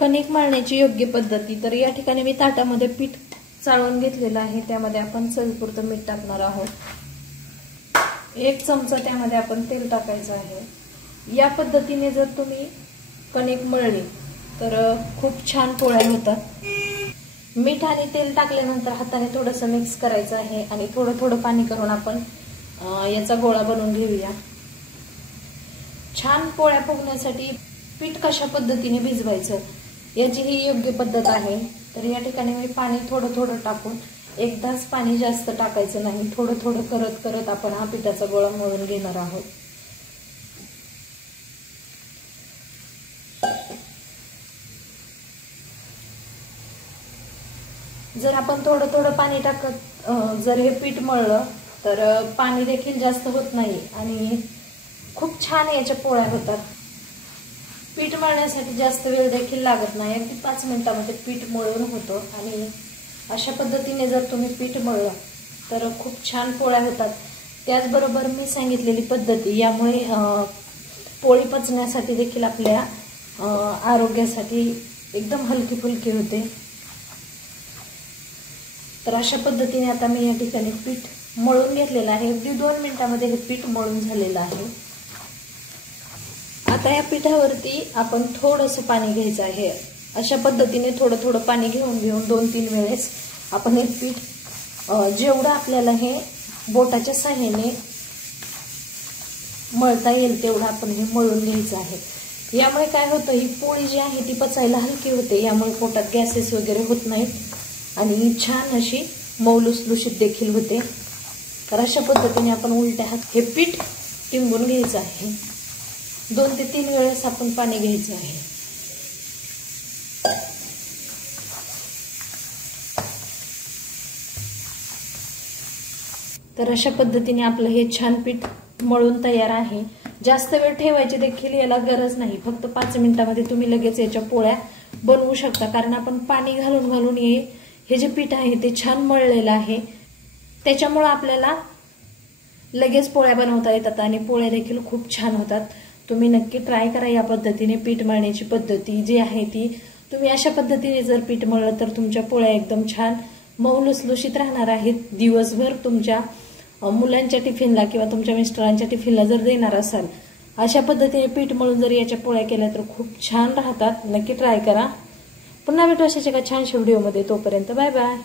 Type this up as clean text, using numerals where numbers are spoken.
कणिक मळण्याची योग्य पद्धती। तर या ठिकाणी मी ताटामध्ये पीठ चाळून घेतलेलं आहे, त्यामध्ये आपण चवीपुरतं मीठ टाकणार आहोत। 1 चमचा त्यामध्ये आपण तेल टाकायचं आहे। या पद्धतीने जर तुम्ही कणिक मळली तर खूप छान पोळ्या होतात। मीठ आणि तेल टाकल्यानंतर हाताने थोडंसं मिक्स करायचं आहे आणि थोडं थोडं पाणी करून आपण याचा गोळा बनवून घेऊया। छान पोळ्या फुगण्यासाठी पीठ कशा पद्धतीने भिजवायचं याची ही योग्य पद्धत आहे। तर या ठिकाणी मी पाणी थोडं थोडं टाकून, एकदाच पाणी जास्त टाकायचं नाही, थोडं थोडं करत करत आपण हा पिठाचा गोळा मळून घेणार आहोत। जर आपण थोडं थोडं पाणी टाकत जर हे पीठ मळलं तर पाणी देखील जास्त होत नाही आणि खूप छान याच्या पोळ्या होतात। पीठ मळण्यासाठी जास्त वेळ देखील लागत नाही, अगदी 5 मिनिटांमध्ये पीठ मळून होतं। आणि अशा पद्धतीने जर तुम्ही पीठ मळलं तर खूप छान पोळ्या होतात। त्याचबरोबर मी सांगितलेली पद्धती यामुळे पोळी पचण्यासाठी देखील आपल्या आरोग्यासाठी एकदम हलकी फुलकी होते। तर अशा पद्धतीने आता मी या ठिकाणी पीठ मळून घेतलेलं आहे, अगदी 2 मिनिटांमध्ये हे पीठ मळून झालेलं आहे। आता या पिठावरती आपण थोडंसं पाणी घ्यायचं आहे। अशा पद्धतीने थोडं थोडं पाणी घेऊन 2-3 वेळेस आपण हे पीठ जेवढं आपल्याला हे बोटाच्या साहाय्याने मळता येईल तेवढं आपण हे मळून घ्यायचं आहे। यामुळे काय होतं, ही पोळी जी आहे ती पचायला हलकी होते, यामुळे पोटात गॅसेस वगैरे होत नाहीत आणि छान अशी मऊ लुसलुशीत देखील होते। तर अशा पद्धतीने आपण उलट्या हात हे पीठ टिंबून घ्यायचं आहे। 2 ते 3 वेळेस आपण पाणी घ्यायचं आहे। तर अशा पद्धतीने आपलं हे छान पीठ मळून तयार आहे। जास्त वेळ ठेवायची देखील याला गरज नाही, फक्त 5 मिनिटांमध्ये तुम्ही लगेच याच्या पोळ्या बनवू शकता, कारण आपण पाणी घालून घालून हे जे पीठ आहे ते छान मळलेलं आहे। त्याच्यामुळे आपल्याला लगेच पोळ्या बनवता येतात आणि पोळ्या देखील खूप छान होतात। तुम्ही नक्की ट्राय करा या पद्धतीने पीठ मळण्याची पद्धती जी आहे ती। तुम्ही अशा पद्धतीने जर पीठ मळलं तर तुमच्या पोळ्या एकदम छान मऊ लुसलुशीत राहणार आहेत। दिवसभर तुमच्या मुलांच्या टिफिनला किंवा तुमच्या मिस्टरांच्या टिफिनला जर देणार असाल, अशा पद्धतीने पीठ मळून जर याच्या पोळ्या केल्या तर खूप छान राहतात। नक्की ट्राय करा। पुन्हा भेटू अशाच एका छानशा व्हिडिओमध्ये, तोपर्यंत बाय बाय।